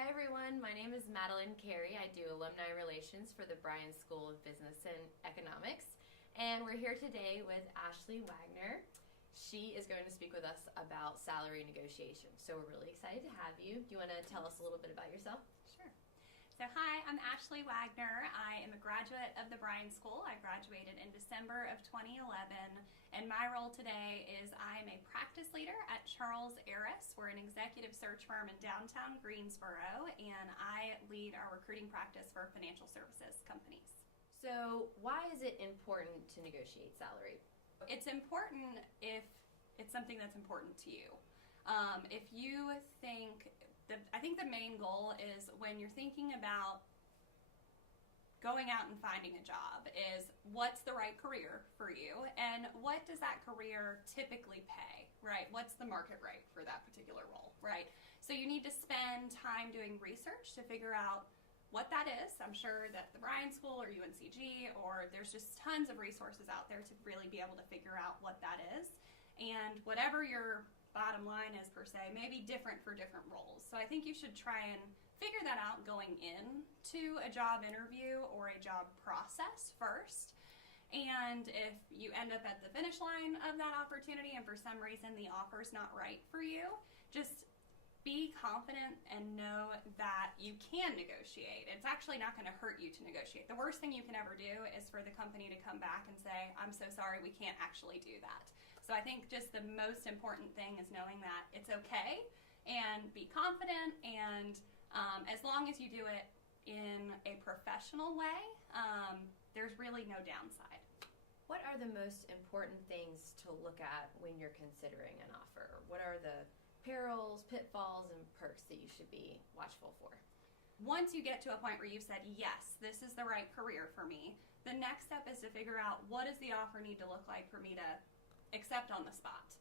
Hi everyone, my name is Madeline Carey. I do alumni relations for the Bryan School of Business and Economics, and we're here today with Ashlee Wagner. She is going to speak with us about salary negotiations, so we're really excited to have you. Do you want to tell us a little bit about yourself? Sure. So hi, I'm Ashlee Wagner. I am a graduate of the Bryan School. I graduated in December of 2011, and my role today is I am a practice leader at Charles Aris. We're an executive search firm in downtown Greensboro, and I lead our recruiting practice for financial services companies. So why is it important to negotiate salary? It's important if it's something that's important to you. If you think, I think the main goal is when you're thinking about going out and finding a job is what's the right career for you and what does that career typically pay, right? What's the market rate for that particular role, right? So you need to spend time doing research to figure out what that is. I'm sure that the Bryan School or UNCG or there's just tons of resources out there to really be able to figure out what that is. And whatever your bottom line is per se may be different for different roles. So I think you should try and figure that out going into a job interview or a job process first. And if you end up at the finish line of that opportunity and for some reason the offer's not right for you, just be confident and know that you can negotiate. It's actually not going to hurt you to negotiate. The worst thing you can ever do is for the company to come back and say, I'm so sorry, we can't actually do that. So I think just the most important thing is knowing that it's okay and be confident, and as long as you do it in a professional way, there's really no downside. What are the most important things to look at when you're considering an offer? What are the perils, pitfalls, and perks that you should be watchful for? Once you get to a point where you've said, yes, this is the right career for me, the next step is to figure out what does the offer need to look like for me to accept on the spot.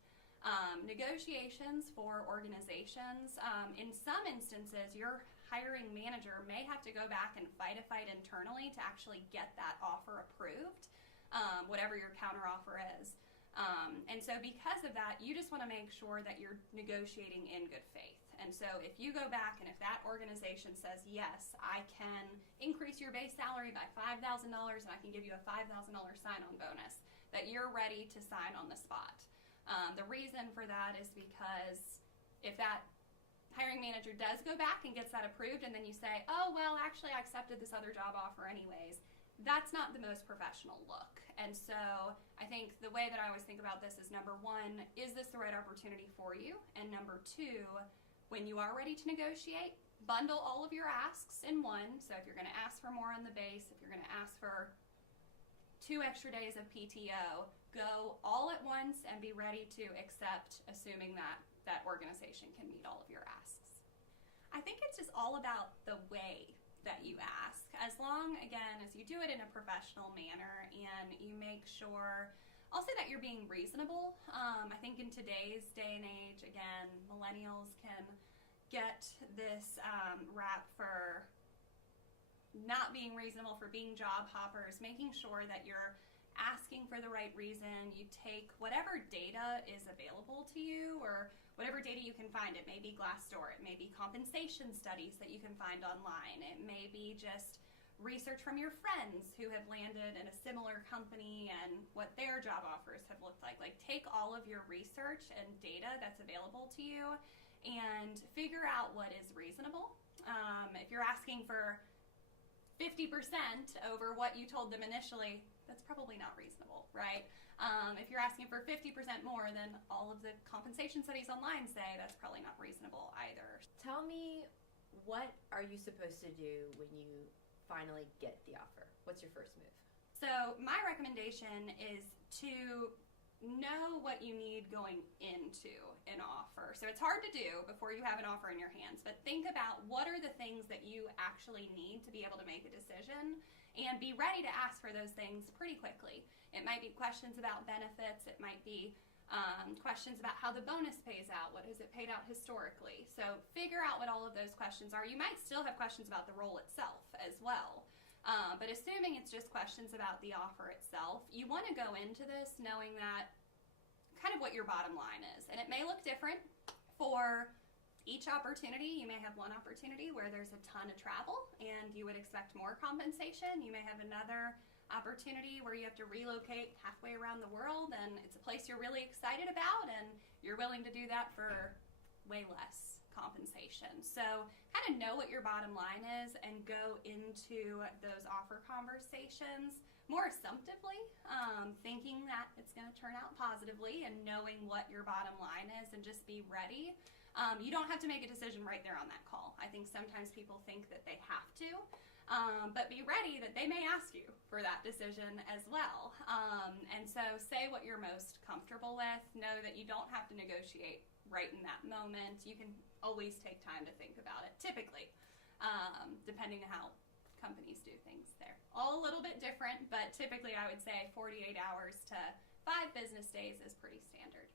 Negotiations for organizations, in some instances, your hiring manager may have to go back and fight a fight internally to actually get that offer approved, whatever your counteroffer is. And so because of that, you just want to make sure that you're negotiating in good faith. And so if you go back and if that organization says, yes, I can increase your base salary by $5,000 and I can give you a $5,000 sign-on bonus, that you're ready to sign on the spot. The reason for that is because if that hiring manager does go back and gets that approved and then you say, oh, well, actually I accepted this other job offer anyways, that's not the most professional look. And so I think the way that I always think about this is, number one, is this the right opportunity for you? And number two, when you are ready to negotiate, bundle all of your asks in one. So if you're going to ask for more on the base, if you're going to ask for 2 extra days of PTO, go all at once and be ready to accept, assuming that that organization can meet all of your asks. I think it's just all about the way that you ask, as long, again, as you do it in a professional manner and you make sure also that you're being reasonable. I think in today's day and age, again, millennials can get this rap for not being reasonable, for being job hoppers, making sure that you're asking for the right reason. You take whatever data is available to you or whatever data you can find. It may be Glassdoor, it may be compensation studies that you can find online, it may be just research from your friends who have landed in a similar company and what their job offers have looked like. Like, take all of your research and data that's available to you and figure out what is reasonable. If you're asking for 50% over what you told them initially, that's probably not reasonable, right? If you're asking for 50% more than all of the compensation studies online say, that's probably not reasonable either. Tell me, what are you supposed to do when you finally get the offer? What's your first move? So my recommendation is to know what you need going into an offer. So it's hard to do before you have an offer in your hands, but think about what are the things that you actually need to be able to make a decision and be ready to ask for those things pretty quickly. It might be questions about benefits, it might be questions about how the bonus pays out, what has it paid out historically. So figure out what all of those questions are. You might still have questions about the role itself as well. But assuming it's just questions about the offer itself, you want to go into this knowing that kind of what your bottom line is. And it may look different for Each opportunity, you may have one opportunity where there's a ton of travel and you would expect more compensation. You may have another opportunity where you have to relocate halfway around the world and it's a place you're really excited about and you're willing to do that for way less compensation. So kind of know what your bottom line is and go into those offer conversations more assumptively, thinking that it's going to turn out positively and knowing what your bottom line is and just be ready. You don't have to make a decision right there on that call. I think sometimes people think that they have to, but be ready that they may ask you for that decision as well. And so say what you're most comfortable with. Know that you don't have to negotiate right in that moment. You can always take time to think about it, typically, depending on how companies do things. They're all a little bit different, but typically I would say 48 hours to 5 business days is pretty standard.